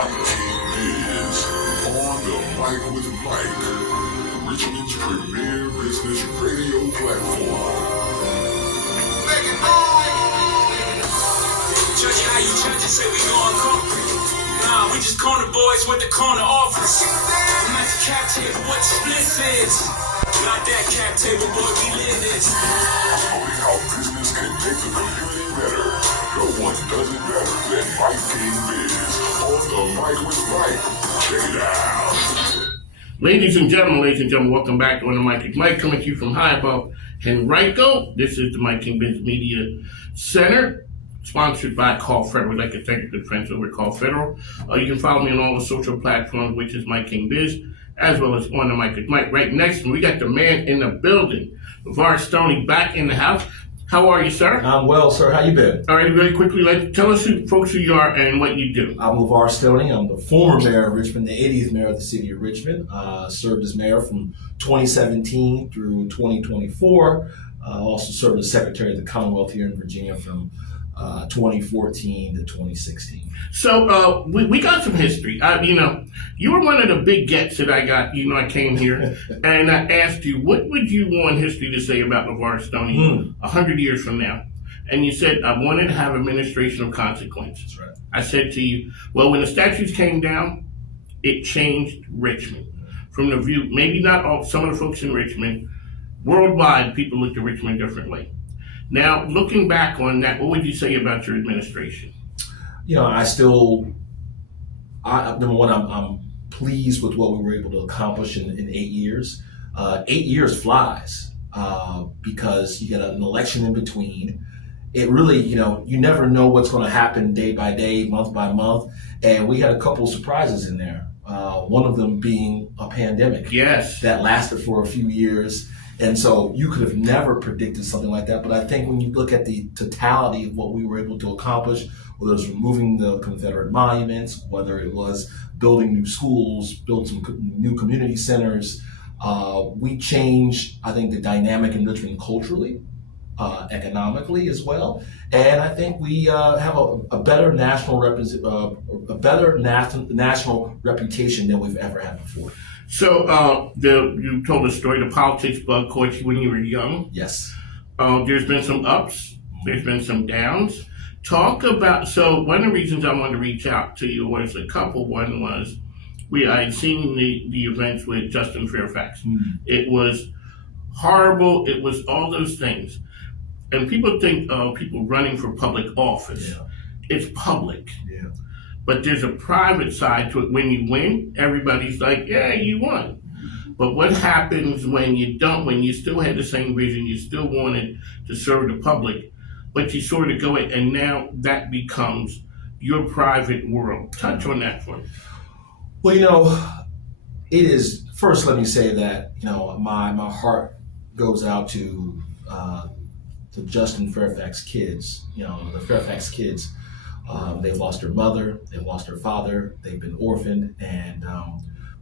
Mike is on the mic with Mike, Richmond's premier business radio platform. Judge how you judge and say we going concrete. Nah, we just corner boys with the corner office. I'm at the cap table, what the splits is. Not that cap table, boy, we live this. Showing how business can make the community better. No one does it better than Mike Biz on the mic with Mike. Check it out. Ladies and gentlemen, welcome back on the mic with Mike, coming to you from high above Henrico. This is the Mike Biz Media Center, sponsored by Call Federal. We'd like to thank the good friends over at Call Federal. You can follow me on all the social platforms, which is Mike Biz, as well as on the mic with Mike. Right next to me, we got the man in the building, Levar Stoney, back in the house. How are you, sir? I'm well, sir. How you been? All right, really quickly, tell us folks who you are and what you do. I'm Levar Stoney. I'm the former mayor of Richmond, the 80th mayor of the city of Richmond. Served as mayor from 2017 through 2024. Also served as secretary of the Commonwealth here in Virginia from 2014 to 2016. So we got some history. You were one of the big gets that I got. I came here and I asked you, what would you want history to say about Levar Stoney 100 years from now? And you said, I wanted to have administration of consequences. That's right. I said to you, well, when the statutes came down, it changed Richmond. From the view, maybe not all, some of the folks in Richmond, worldwide, people looked at Richmond differently. Now, looking back on that, what would you say about your administration? Number one, I'm pleased with what we were able to accomplish in 8 years. 8 years flies because you get an election in between. It really, you never know what's going to happen day by day, month by month. And we had a couple of surprises in there. One of them being a pandemic. Yes. That lasted for a few years. And so you could have never predicted something like that. But I think when you look at the totality of what we were able to accomplish, whether it was removing the Confederate monuments, whether it was building new schools, build some new community centers, we changed, I think, the dynamic in Richmond culturally, economically as well. And I think we have a better national national reputation than we've ever had before. So you told a story, the politics bug caught you when you were young. Yes. There's been some ups, there's been some downs. Talk about, so one of the reasons I wanted to reach out to you was a couple. One was, I had seen the events with Justin Fairfax. It was horrible, it was all those things. And people think people running for public office. Yeah. It's public. Yeah. But there's a private side to it. When you win, everybody's like, yeah, you won. But what happens when you don't, when you still had the same vision, you still wanted to serve the public, but you sort of go in, and now that becomes your private world. Touch on that for me. Well, it is, first let me say that, my heart goes out to the Justin Fairfax kids, the Fairfax kids. They've lost their mother, they've lost their father, they've been orphaned, and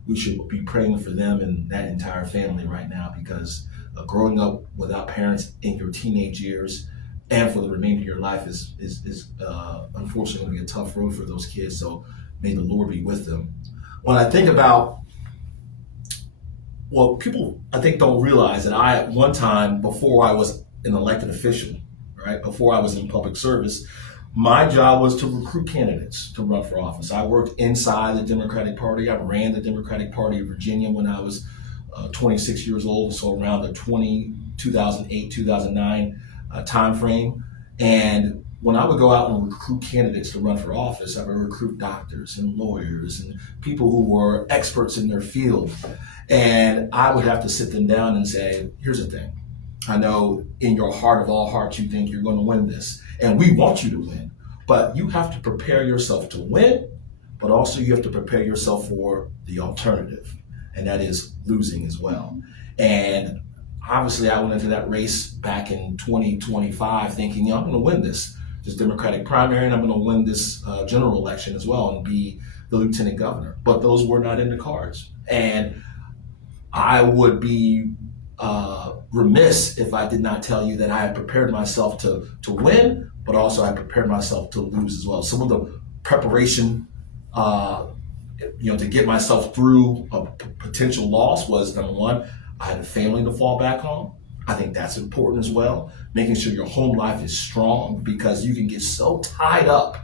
we should be praying for them and that entire family right now, because growing up without parents in your teenage years and for the remainder of your life is unfortunately going to be a tough road for those kids. So may the Lord be with them. When I think about, people I think don't realize that I, at one time, before I was an elected official, right, before I was in public service, my job was to recruit candidates to run for office. I worked inside the Democratic Party. I ran the Democratic Party of Virginia when I was 26 years old, so around the 2008, 2009 time frame. And when I would go out and recruit candidates to run for office, I would recruit doctors and lawyers and people who were experts in their field. And I would have to sit them down and say, here's the thing. I know in your heart of all hearts you think you're going to win this, and we want you to win, but you have to prepare yourself to win, but also you have to prepare yourself for the alternative, and that is losing as well. And obviously I went into that race back in 2025 thinking, I'm going to win this Democratic primary, and I'm going to win this general election as well and be the lieutenant governor, but those were not in the cards. And I would be remiss if I did not tell you that I had prepared myself to win, but also I prepared myself to lose as well. Some of the preparation to get myself through a potential loss was, number one, I had a family to fall back on. I think that's important as well. Making sure your home life is strong, because you can get so tied up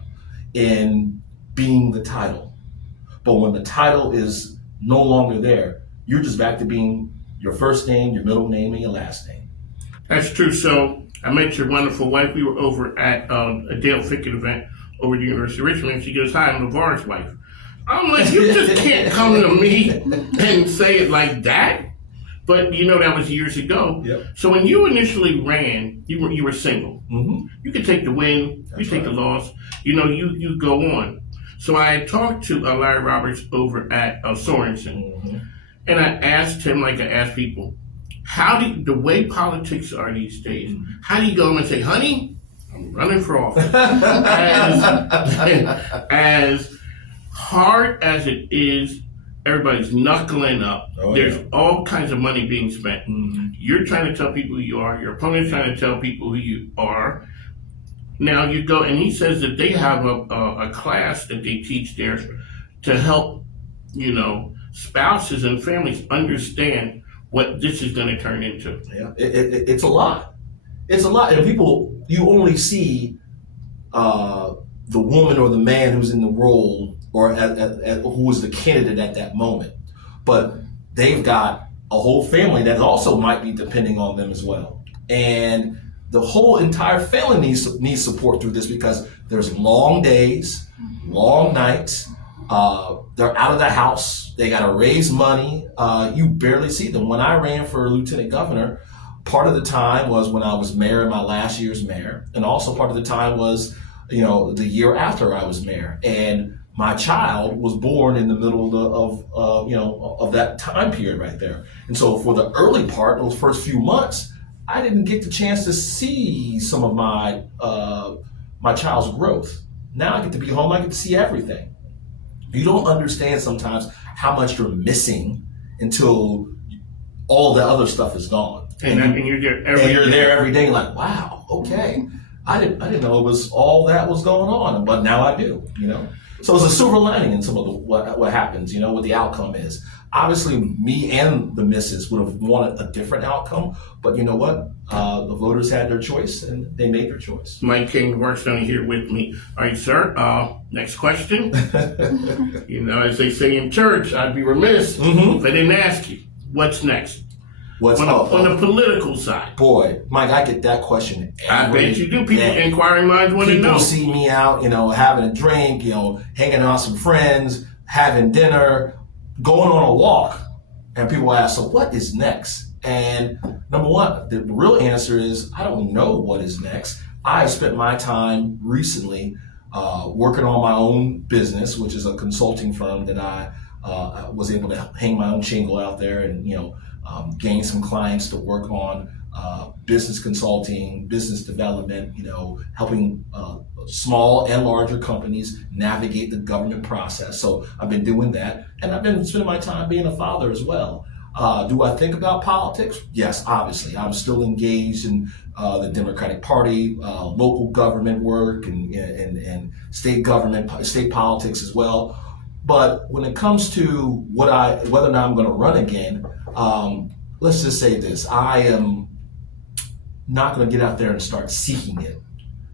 in being the title. But when the title is no longer there, you're just back to being your first name, your middle name, and your last name. That's true. So I met your wonderful wife. We were over at a Dale Fickett event over at the University of Richmond. She goes, "Hi, I'm Levar's wife." I'm like, you just can't come to me and say it like that. But that was years ago. Yep. So when you initially ran, you were single. Mm-hmm. You could take the win, you take the loss. You go on. So I had talked to Larry Roberts over at Sorensen, Mm-hmm. and I asked him, like I ask people, the way politics are these days, how do you go and say, "Honey, I'm running for office"? as hard as it is, everybody's knuckling up. There's all kinds of money being spent. Mm-hmm. You're trying to tell people who you are. Your opponent's trying to tell people who you are. Now you go, and he says that they have a class that they teach there to help, spouses and families understand what this is going to turn into. Yeah, it's a lot. It's a lot, and you only see the woman or the man who's in the role, or who is the candidate at that moment. But they've got a whole family that also might be depending on them as well. And the whole entire family needs support through this, because there's long days, long nights. They're out of the house. They got to raise money. You barely see them. When I ran for lieutenant governor, part of the time was when I was mayor in my last year as mayor, and also part of the time was, the year after I was mayor. And my child was born in the middle of that time period right there. And so for the early part, those first few months, I didn't get the chance to see some of my child's growth. Now I get to be home. I get to see everything. You don't understand sometimes how much you're missing until all the other stuff is gone. And you're there every day. You're there every day. Like, wow, okay. I didn't know it was all that was going on, but now I do. So it's a silver lining in some of what happens. What the outcome is. Obviously, me and the missus would have wanted a different outcome, but you know what? The voters had their choice, and they made their choice. Mike King, Levar Stoney here with me. All right, sir. Next question. As they say in church, I'd be remiss if I didn't ask you, what's next? What's on the political side? Boy, Mike, I get that question I bet you do. People, inquiring minds want to know. People see me out, having a drink, hanging out with some friends, having dinner, going on a walk, and people ask, so what is next? And number one, the real answer is, I don't know what is next. I spent my time recently working on my own business, which is a consulting firm that I was able to hang my own shingle out there and, gain some clients to work on business consulting, business development, helping small and larger companies navigate the government process. So I've been doing that, and I've been spending my time being a father as well. Do I think about politics? Yes, obviously. I'm still engaged in the Democratic Party, local government work, and state government, state politics as well. But when it comes to whether or not I'm going to run again, let's just say this: I am not going to get out there and start seeking it.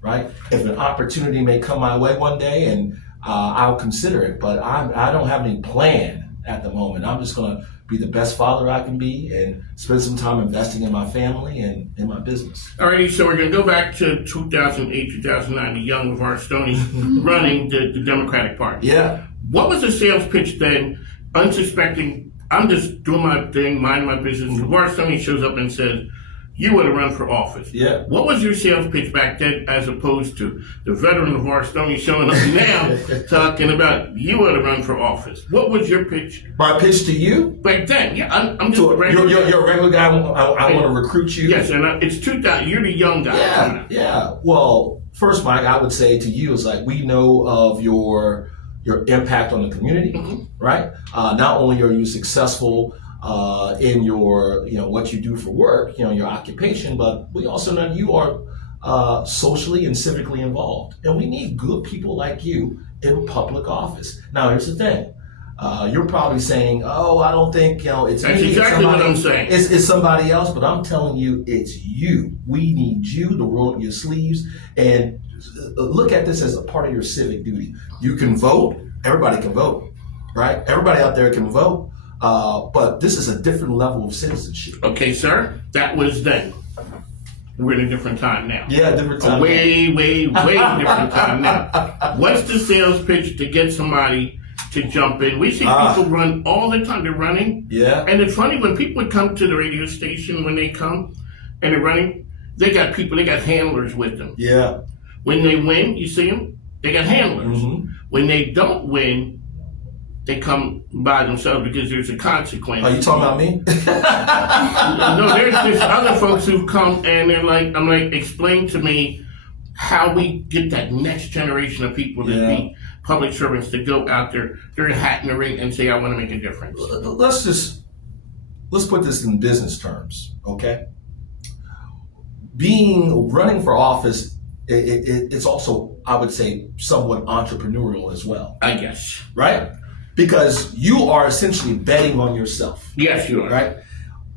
Right? If an opportunity may come my way one day, and I'll consider it, but I don't have any plan at the moment. I'm just going to be the best father I can be and spend some time investing in my family and in my business. All righty, so we're going to go back to 2008, 2009, the young Levar Stoney running the Democratic Party. Yeah. What was the sales pitch then, unsuspecting, I'm just doing my thing, minding my business. Levar Stoney shows up and says, you want to run for office. Yeah. What was your sales pitch back then as opposed to the veteran Levar Stoney showing up now talking about you want to run for office? What was your pitch? My pitch to you? Back then, yeah. I'm just So a regular guy. you're a regular guy. I want to recruit you. Yes, and it's 2000. You're the young guy. Yeah, yeah. Well, first, Mike, I would say to you is like, we know of your impact on the community, right? Not only are you successful in your, what you do for work, your occupation, but we also know you are socially and civically involved. And we need good people like you in public office. Now, here's the thing. You're probably saying, "Oh, I don't think it's That's me. exactly what I'm saying. It's somebody else." But I'm telling you, it's you. We need you to roll up your sleeves and look at this as a part of your civic duty. You can vote. Everybody can vote, right? Everybody out there can vote. But this is a different level of citizenship. Okay, sir. That was then. We're in a different time now. Yeah, different time. Way different time now. What's the sales pitch to get somebody to jump in? We see people run all the time. They're running. Yeah. And it's funny when people would come to the radio station, when they come and they're running, they got handlers with them. Yeah. When they win, you see them, they got handlers. Mm-hmm. When they don't win, they come by themselves because there's a consequence. Are you talking about me? No, there's other folks who've come and they're like, I'm like, explain to me how we get that next generation of people to be public servants to go out there, throw a hat in the ring and say, I want to make a difference. Let's put this in business terms, okay? Running for office, it's also, I would say, somewhat entrepreneurial as well. I guess. Right? Because you are essentially betting on yourself. Yes, you are. Right?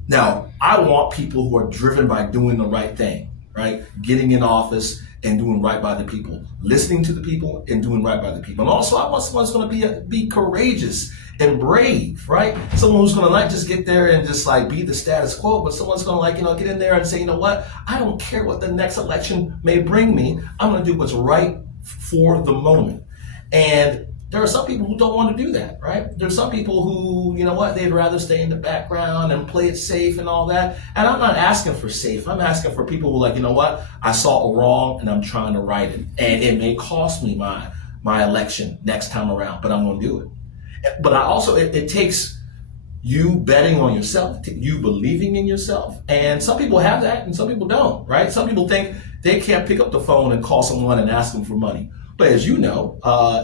Now, I want people who are driven by doing the right thing, right? Getting in office and doing right by the people, listening to the people and doing right by the people. And also, I want someone who's going to be courageous and brave, right? Someone who's going to not just get there and just like be the status quo, but someone's going to get in there and say, you know what? I don't care what the next election may bring me. I'm going to do what's right for the moment. And there are some people who don't want to do that, right? There's some people who, you know what, they'd rather stay in the background and play it safe and all that. And I'm not asking for safe. I'm asking for people who are like, you know what, I saw a wrong and I'm trying to right it. And it may cost me my election next time around, but I'm going to do it. But it takes you betting on yourself, you believing in yourself. And some people have that and some people don't, right? Some people think they can't pick up the phone and call someone and ask them for money. But as you know,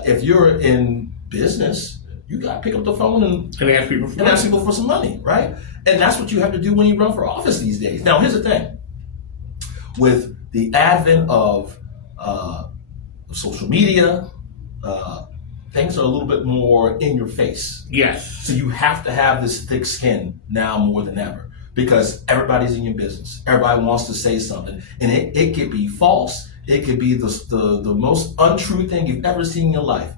if you're in business, you got to pick up the phone and ask people for some money, right? And that's what you have to do when you run for office these days. Now, here's the thing. With the advent of social media, things are a little bit more in your face. Yes. So you have to have this thick skin now more than ever because everybody's in your business. Everybody wants to say something. And it could be false. It could be the most untrue thing you've ever seen in your life,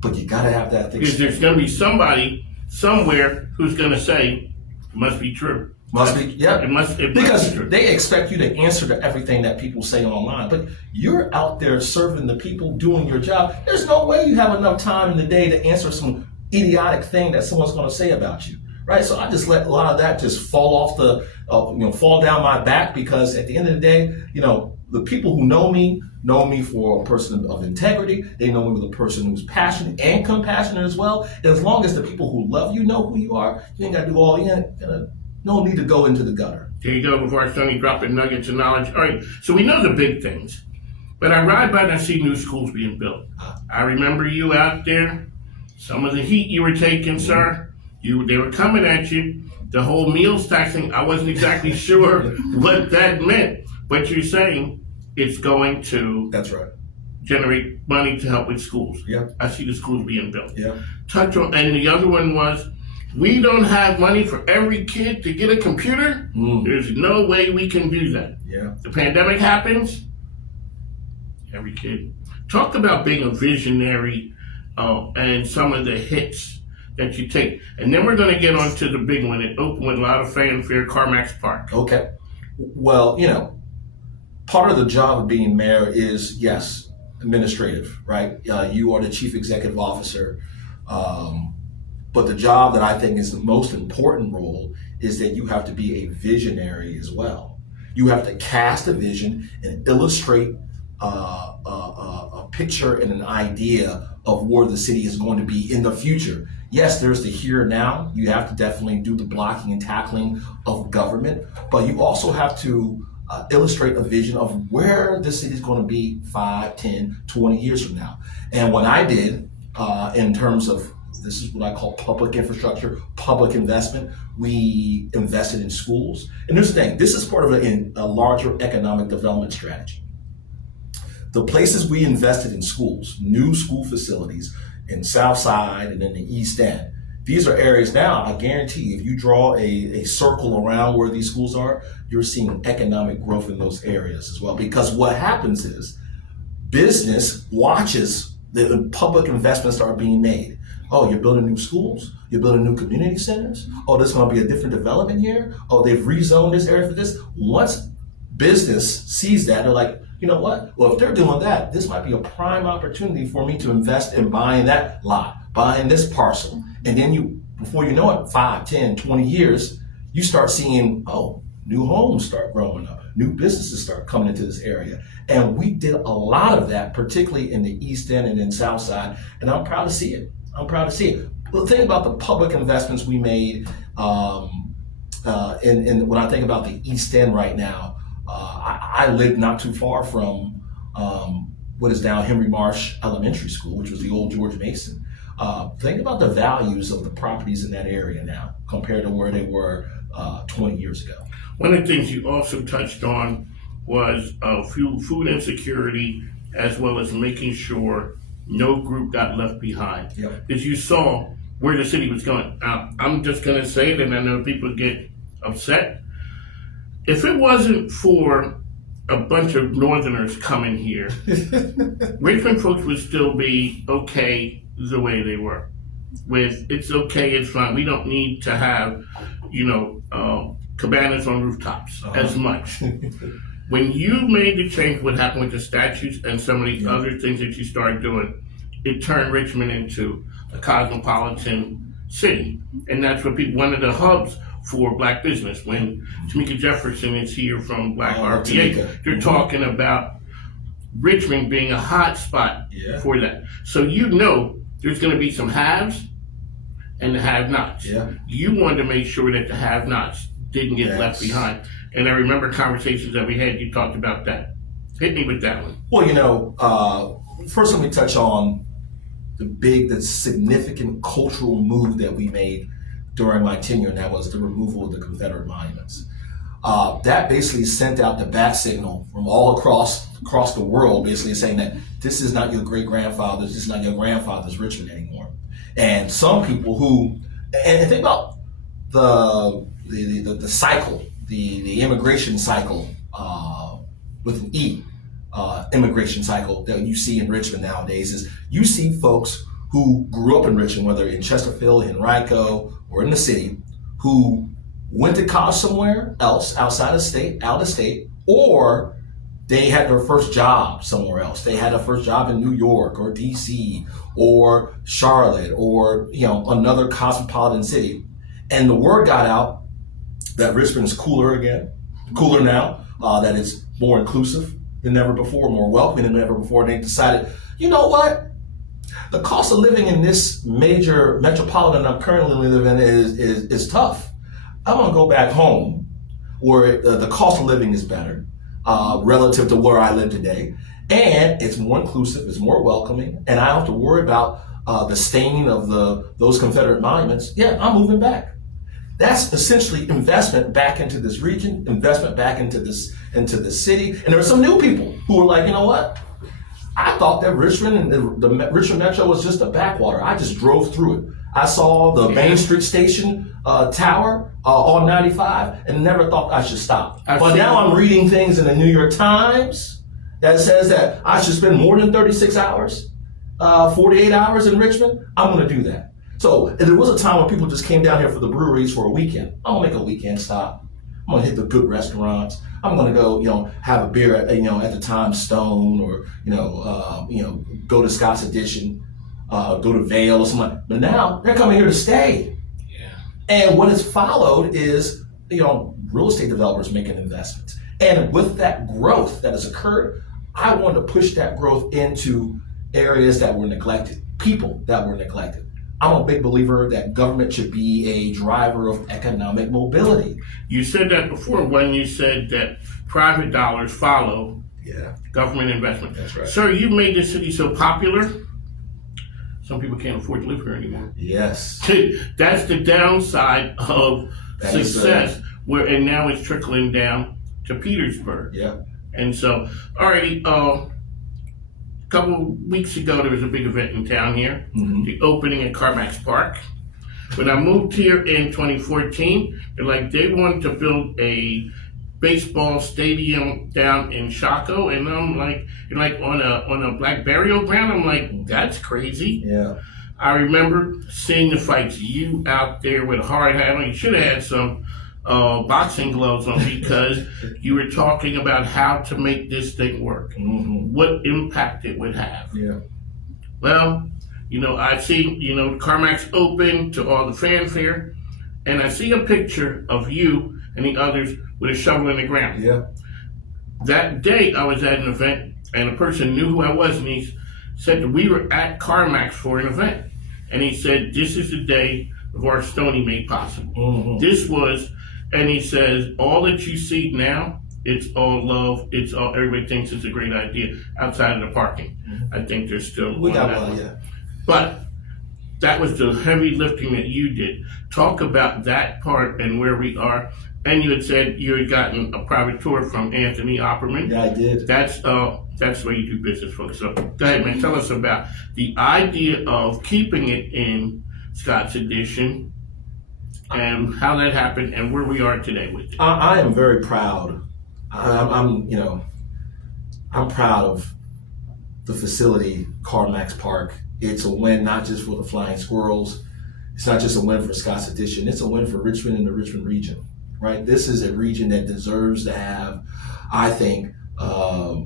but you got to have that thing. Because there's going to be somebody somewhere who's going to say, it must be true. Must be, yeah. It must be true. They expect you to answer to everything that people say online, but you're out there serving the people, doing your job. There's no way you have enough time in the day to answer some idiotic thing that someone's going to say about you, right? So I just let a lot of that just fall off fall down my back because at the end of the day, the people who know me for a person of integrity. They know me with a person who's passionate and compassionate as well. And as long as the people who love you know who you are, you ain't got to do all. No need to go into the gutter. There you go, Levar Stoney dropping nuggets of knowledge. All right, so we know the big things, but I ride by and I see new schools being built. I remember you out there. Some of the heat you were taking, sir. They were coming at you. The whole meals taxing, I wasn't exactly sure what that meant. But you're saying it's going to generate money to help with schools. Yeah. I see the schools being built. Yeah. Touch on, and the other one was, we don't have money for every kid to get a computer. There's no way we can do that. Yeah. The pandemic happens, every kid. Talk about being a visionary and some of the hits that you take. And then we're going to get on to the big one. It opened with a lot of fanfare, Carmax Park. Okay. Well, part of the job of being mayor is, yes, administrative, right? You are the chief executive officer. But the job that I think is the most important role is that you have to be a visionary as well. You have to cast a vision and illustrate a picture and an idea of where the city is going to be in the future. Yes, there's the here and now. You have to definitely do the blocking and tackling of government, but you also have to illustrate a vision of where the city is going to be 5, 10, 20 years from now. And what I did in terms of, this is what I call public infrastructure, public investment. We invested in schools. And here's the thing, this is part of a larger economic development strategy. the places we invested in schools, new school facilities in South Side and in the East End, these are areas now, I guarantee if you draw a circle around where these schools are, you're seeing economic growth in those areas as well. Because what happens is business watches the public investments that are being made. Oh, you're building new schools? You're building new community centers? Oh, there's going to be a different development here? Oh, they've rezoned this area for this? Once business sees that, they're like, you know what? Well, if they're doing that, this might be a prime opportunity for me to invest in buying that lot, buying this parcel. And then you, before you know it, 5, 10, 20 years, you start seeing, oh, new homes start growing up, new businesses start coming into this area. And we did a lot of that, particularly in the East End and in South Side, and I'm proud to see it. I'm proud to see it. But think about the public investments we made, and when I think about the East End right now, I live not too far from what is now Henry Marsh Elementary School, which was the old George Mason. Think about the values of the properties in that area now compared to where they were 20 years ago. One of the things you also touched on was food insecurity, as well as making sure no group got left behind. Yep. As you saw where the city was going. Now, I'm just going to say it, and I know people get upset. If it wasn't for a bunch of Northerners coming here, Richmond folks would still be okay the way they were. With it's okay, it's fine. We don't need to have, cabanas on rooftops as much. When you made the change, what happened with the statutes and some of the other things that you started doing, it turned Richmond into a cosmopolitan city. And that's what one of the hubs for Black business. When Tamika Jefferson is here from Black RPA, they're talking about Richmond being a hot spot for that. So there's going to be some haves and the have-nots. Yeah. You wanted to make sure that the have-nots didn't get left behind. And I remember conversations that we had, you talked about that. Hit me with that one. Well, first let me touch on the significant cultural move that we made during my tenure, and that was the removal of the Confederate monuments. That basically sent out the bat signal from all across the world, basically saying that this is not your great-grandfather's, this is not your grandfather's Richmond anymore. And some people and think about the cycle, the immigration cycle with an E, immigration cycle that you see in Richmond nowadays is you see folks who grew up in Richmond, whether in Chesterfield, Henrico, or in the city, who went to college somewhere else out of state, or they had their first job somewhere else. They had a first job in New York or DC or Charlotte or another cosmopolitan city. And the word got out that Richmond is cooler now, that it's more inclusive than ever before, more welcoming than ever before. And they decided, you know what? The cost of living in this major metropolitan I'm currently living in is tough. I'm gonna go back home where the cost of living is better relative to where I live today. And it's more inclusive, it's more welcoming, and I don't have to worry about the staining of those Confederate monuments. Yeah, I'm moving back. That's essentially investment back into this region, investment back into this city. And there are some new people who are like, you know what? I thought that Richmond and the Richmond Metro was just a backwater. I just drove through it. I saw the Main Street Station tower on 95 and never thought I should stop. But now I'm reading things in the New York Times that says that I should spend more than 36 hours, 48 hours in Richmond. I'm going to do that. So there was a time when people just came down here for the breweries for a weekend. I'm going to make a weekend stop. I'm going to hit the good restaurants. I'm going to go, have a beer at the time Stone, or, go to Scott's Addition, go to Vale or something. But now they're coming here to stay. Yeah. And what has followed is, real estate developers making investments. And with that growth that has occurred, I want to push that growth into areas that were neglected, people that were neglected. I'm a big believer that government should be a driver of economic mobility. You said that before when you said that private dollars follow government investment. That's right. Sir, you made this city so popular, some people can't afford to live here anymore. Yes. That's the downside of success, and now it's trickling down to Petersburg. Yeah. And so, all right, couple weeks ago, there was a big event in town here, the opening at Carmax Park. When I moved here in 2014, they wanted to build a baseball stadium down in Chaco, and I'm like, on a black burial ground. I'm like, that's crazy. Yeah. I remember seeing the fights. You out there with a hard hat on. You should have had some boxing gloves on because you were talking about how to make this thing work, what impact it would have. Yeah. Well, I see, Carmax open to all the fanfare, and I see a picture of you and the others with a shovel in the ground. Yeah. That day, I was at an event, and a person knew who I was, and he said that we were at Carmax for an event. And he said, this is the day Levar Stoney made possible. This was, and he says, all that you see now, it's all love. It's all, everybody thinks it's a great idea outside of the parking. I think there's still we got one, yeah. But that was the heavy lifting that you did. Talk about that part and where we are. And you had said you had gotten a private tour from Anthony Opperman. Yeah, I did. That's the way you do business, folks. So go ahead, man. Tell us about the idea of keeping it in Scott's Edition and how that happened and where we are today with it. I am very proud. I'm proud of the facility, Carmax Park. It's a win not just for the Flying Squirrels. It's not just a win for Scott's Edition. It's a win for Richmond and the Richmond region, right? This is a region that deserves to have, I think, a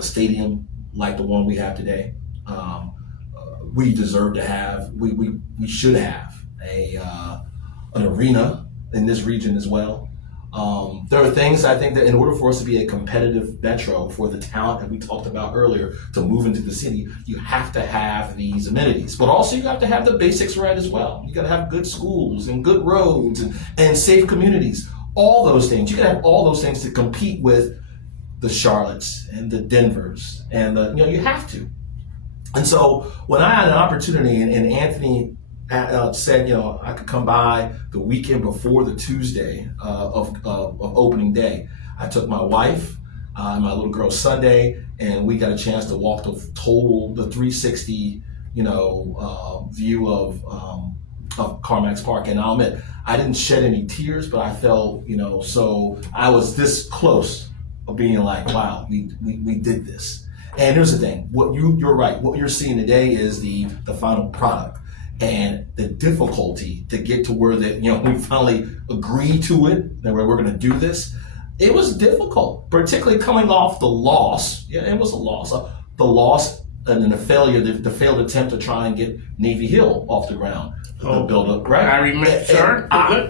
stadium like the one we have today. We deserve to have, we should have an arena in this region as well. There are things I think that in order for us to be a competitive metro for the talent that we talked about earlier to move into the city, you have to have these amenities. But also you have to have the basics right as well. You got to have good schools and good roads and safe communities. All those things. You got to have all those things to compete with the Charlottes and the Denvers and you have to. And so when I had an opportunity and Anthony said, I could come by the weekend before the Tuesday of opening day. I took my wife, my little girl Sunday, and we got a chance to walk the 360, view of Carmax Park. And I'll admit, I didn't shed any tears, but I felt, so I was this close of being like, wow, we did this. And here's the thing, you're right. What you're seeing today is the final product. And the difficulty to get to where we finally agreed to it, that we're going to do this, it was difficult, particularly coming off the loss. Yeah, it was a loss. The loss and then the failure, the failed attempt to try and get Navy Hill off the ground. The build-up, right? I remember, sir.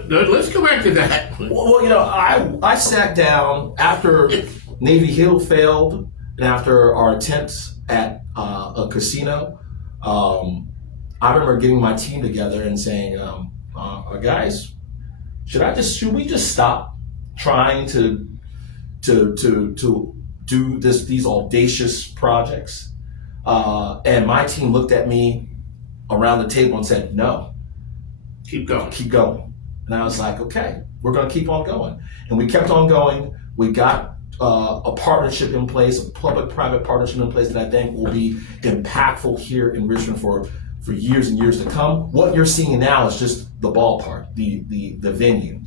Let's go back to that. Well, I sat down after Navy Hill failed and after our attempts at a casino. I remember getting my team together and saying, guys, should we just stop trying to do these audacious projects? And my team looked at me around the table and said, no. Keep going. Keep going. And I was like, okay, we're going to keep on going. And we kept on going. We got a partnership in place, a public-private partnership in place that I think will be impactful here in Richmond for years and years to come. What you're seeing now is just the ballpark, the venue.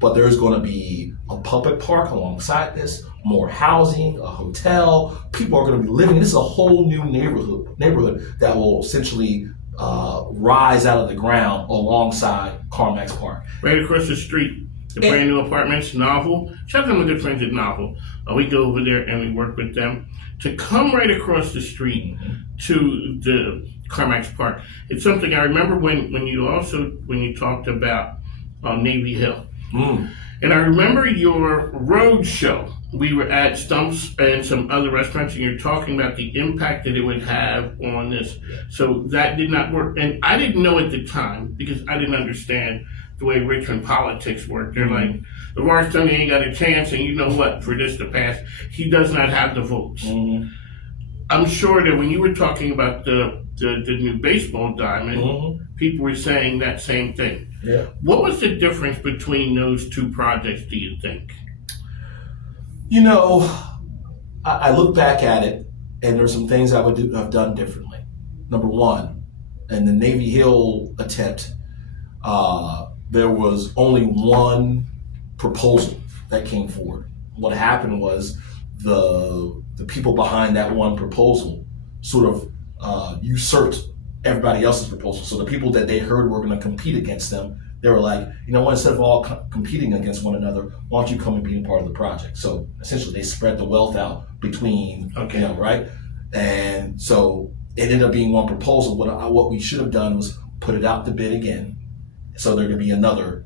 But there's going to be a public park alongside this, more housing, a hotel. People are going to be living. This is a whole new neighborhood that will essentially rise out of the ground alongside Carmax Park. Right across the street, the brand new apartments, Novel. Shout out to my good friends at Novel. We go over there and we work with them. To come right across the street to the Carmax Park, it's something I remember when you talked about Navy Hill. And I remember your road show. We were at Stumps and some other restaurants, and you're talking about the impact that it would have on this. So that did not work. And I didn't know at the time, because I didn't understand the way Richmond politics work. They're like, Levar Stoney ain't got a chance, and you know what, for this to pass, he does not have the votes. I'm sure that when you were talking about the new baseball diamond, people were saying that same thing. Yeah. What was the difference between those two projects, do you think? I look back at it and there's some things I would have done differently. Number one, in the Navy Hill attempt, there was only one proposal that came forward. What happened was the people behind that one proposal sort of usurped everybody else's proposal. So the people that they heard were going to compete against them, they were like, you know what, instead of all competing against one another, why don't you come and be a part of the project? So essentially they spread the wealth out between them, right? And so it ended up being one proposal. What we should have done was put it out to bid again. So there could be another.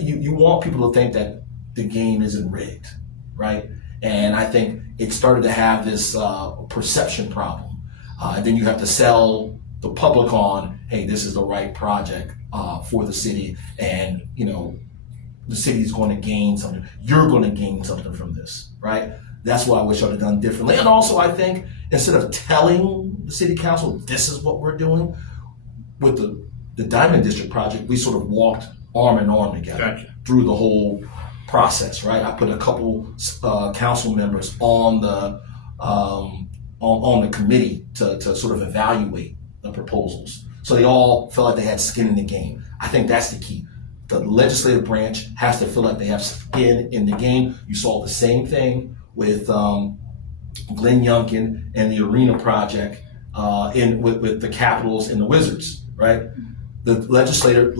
You want people to think that the game isn't rigged, right? And I think it started to have this perception problem. And then you have to sell the public on, hey, this is the right project for the city, and the city is going to gain something. You're going to gain something from this, right? That's what I wish I would have done differently. And also, I think instead of telling the city council this is what we're doing with the Diamond District project, we sort of walked arm in arm together through the whole process, right? I put a couple council members on the committee to sort of evaluate the proposals. So they all felt like they had skin in the game. I think that's the key. The legislative branch has to feel like they have skin in the game. You saw the same thing with Glenn Youngkin and the Arena project with the Capitals and the Wizards, right? The legislature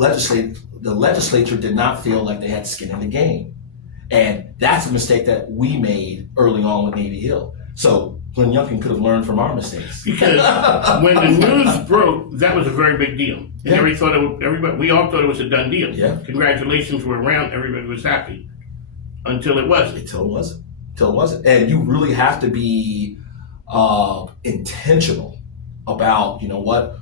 did not feel like they had skin in the game. And that's a mistake that we made early on with Navy Hill. So Glenn Youngkin could have learned from our mistakes. Because when the news broke, that was a very big deal. And we all thought it was a done deal. Yeah. Congratulations were around, everybody was happy. Until it wasn't. Until it wasn't. And you really have to be intentional about, you know what,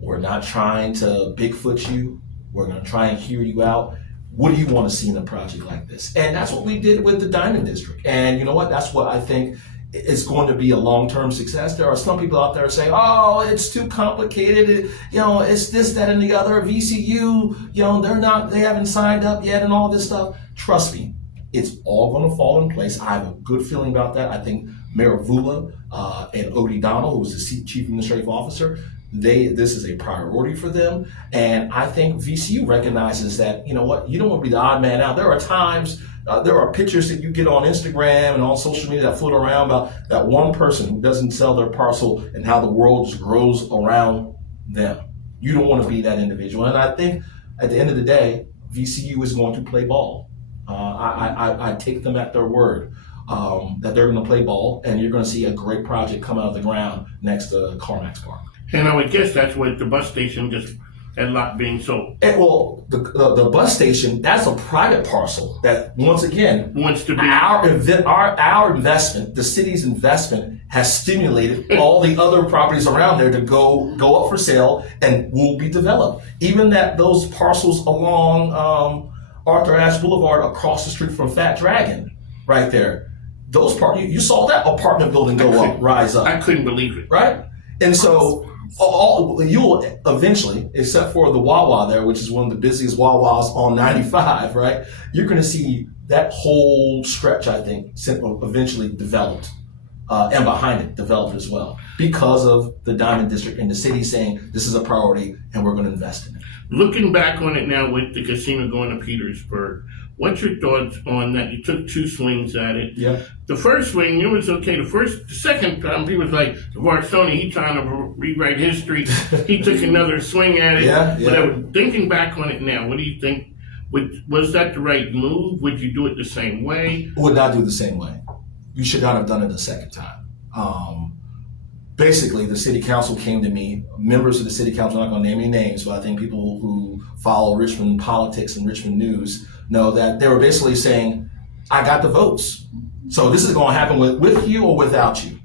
we're not trying to Bigfoot you. We're going to try and hear you out. What do you want to see in a project like this? And that's what we did with the Diamond District. And you know what? That's what I think is going to be a long-term success. There are some people out there saying, oh, it's too complicated. It's this, that, and the other. VCU, they haven't signed up yet and all this stuff. Trust me, it's all going to fall in place. I have a good feeling about that. I think Mayor Vula and Odie Donnell, who was the Chief Administrative Officer, this is a priority for them. And I think VCU recognizes that, you know what, you don't want to be the odd man out. There are times, there are pictures that you get on Instagram and on social media that float around about that one person who doesn't sell their parcel and how the world just grows around them. You don't want to be that individual. And I think at the end of the day, VCU is going to play ball. I take them at their word that they're going to play ball, and you're going to see a great project come out of the ground next to Carmax Park. And I would guess that's what the bus station just had lot being sold. And, well, the bus station, that's a private parcel that, once again, wants to be our investment, the city's investment, has stimulated all the other properties around there to go up for sale and will be developed. Even those parcels along Arthur Ashe Boulevard across the street from Fat Dragon, right there. Those you saw that apartment building rise up. I couldn't believe it. Right? And so you'll eventually, except for the Wawa there, which is one of the busiest Wawas on 95, right? You're going to see that whole stretch, I think, eventually developed, and behind it developed as well, because of the Diamond District and the city saying this is a priority and we're going to invest in it. Looking back on it now with the casino going to Petersburg, what's your thoughts on that? You took two swings at it. Yeah. The first swing, it was okay. The second time, he was like, Levar Stoney, he trying to rewrite history. He took another swing at it. Yeah. But thinking back on it now, what do you think? Was that the right move? Would you do it the same way? Would not do it the same way. You should not have done it the second time. Basically, the city council came to me, members of the city council, I'm not going to name any names, but I think people who follow Richmond politics and Richmond news know that they were basically saying, I got the votes. So this is going to happen with you or without you.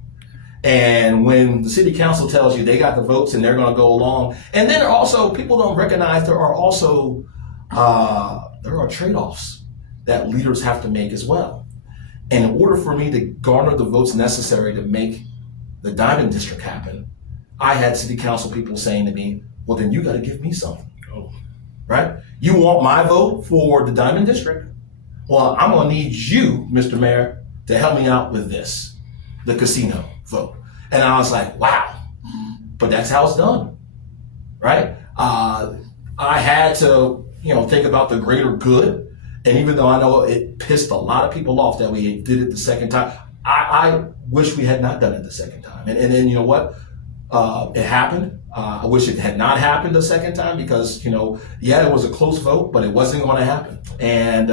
And when the city council tells you they got the votes and they're going to go along, and then also people don't recognize there are also trade-offs that leaders have to make as well. And in order for me to garner the votes necessary to make the Diamond District happen, I had city council people saying to me, well, then you got to give me something. Oh. Right? You want my vote for the Diamond District? Well, I'm going to need you, Mr. Mayor, to help me out with this, the casino vote. And I was like, wow, but that's how it's done, right? I had to, think about the greater good. And even though I know it pissed a lot of people off that we did it the second time, I wish we had not done it the second time. And then, you know what? It happened. I wish it had not happened the second time because, it was a close vote, but it wasn't going to happen. And,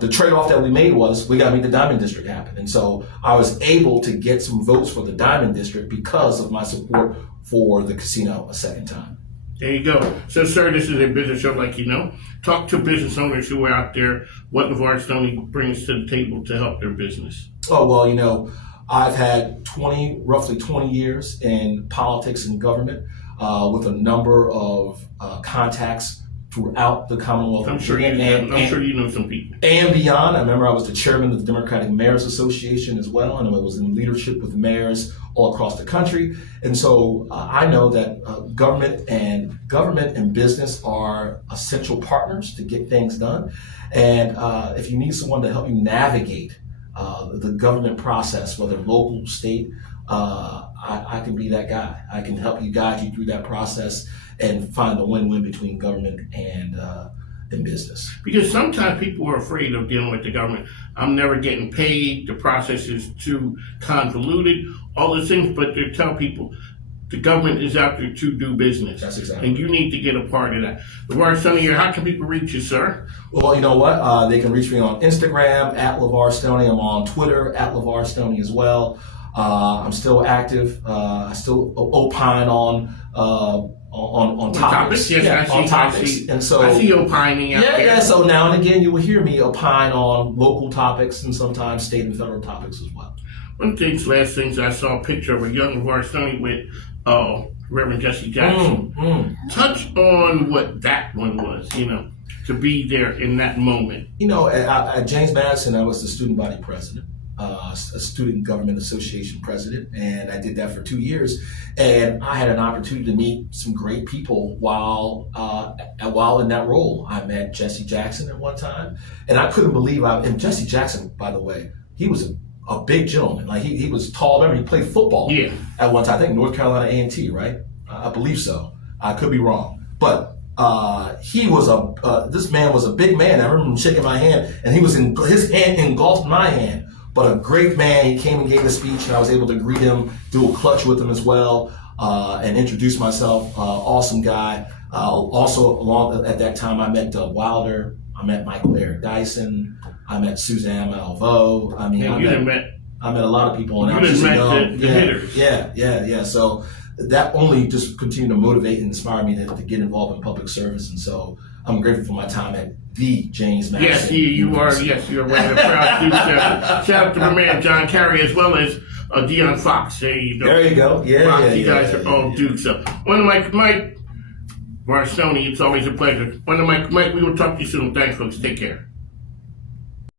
the trade-off that we made was we got to make the Diamond District happen. And so I was able to get some votes for the Diamond District because of my support for the casino a second time. There you go. So, sir, this is a business show like you know. Talk to business owners who are out there, what Levar Stoney brings to the table to help their business. Oh, well, I've had roughly 20 years in politics and government with a number of contacts throughout the Commonwealth. I'm sure you know some people. And beyond. I remember I was the chairman of the Democratic Mayors Association as well, and I was in leadership with mayors all across the country. And so I know that government and business are essential partners to get things done. And if you need someone to help you navigate the government process, whether local, state, I can be that guy. I can help you guide you through that process and find a win-win between government and business. Because sometimes people are afraid of dealing with the government. I'm never getting paid. The process is too convoluted. All those things, but they tell people the government is out there to do business. That's exactly. And you need to get a part of that. Levar Stoney here. How can people reach you, sir? Well, you know what? They can reach me on Instagram at Levar Stoney. I'm on Twitter at Levar Stoney as well. I'm still active. I still opine on topics. Yes, on topics. And so I see opining out there. Yeah. So now and again, you will hear me opine on local topics and sometimes state and federal topics as well. Last things, I saw a picture of a young Levar Stoney with Reverend Jesse Jackson. Touch on what that one was, to be there in that moment. At James Madison, I was the student body president. A student government association president, and I did that for 2 years. And I had an opportunity to meet some great people while in that role. I met Jesse Jackson at one time, and I couldn't believe and Jesse Jackson, by the way, he was a big gentleman. Like he was tall. Remember, he played football at one time. I think North Carolina A&T, right? I believe so. I could be wrong, but he was this man was a big man. I remember him shaking my hand, and his hand engulfed my hand. But a great man. He came and gave a speech, and I was able to greet him, do a clutch with him as well, and introduce myself. Awesome guy. Also, at that time, I met Doug Wilder. I met Michael Eric Dyson. I met Suzanne Malveaux. I met a lot of people. And you met the hitters. Yeah. So that only just continued to motivate and inspire me to get involved in public service. And so I'm grateful for my time at the James Madison. Yes, you are. Yes, you are one of the proud students. Shout out to my man John Carey as well as Deion Fox. There you go. There you go. Yeah. You guys are all Dukes. So, one of Mike Levar Stoney, it's always a pleasure. One of Mike, we will talk to you soon. Thanks, folks. Take care.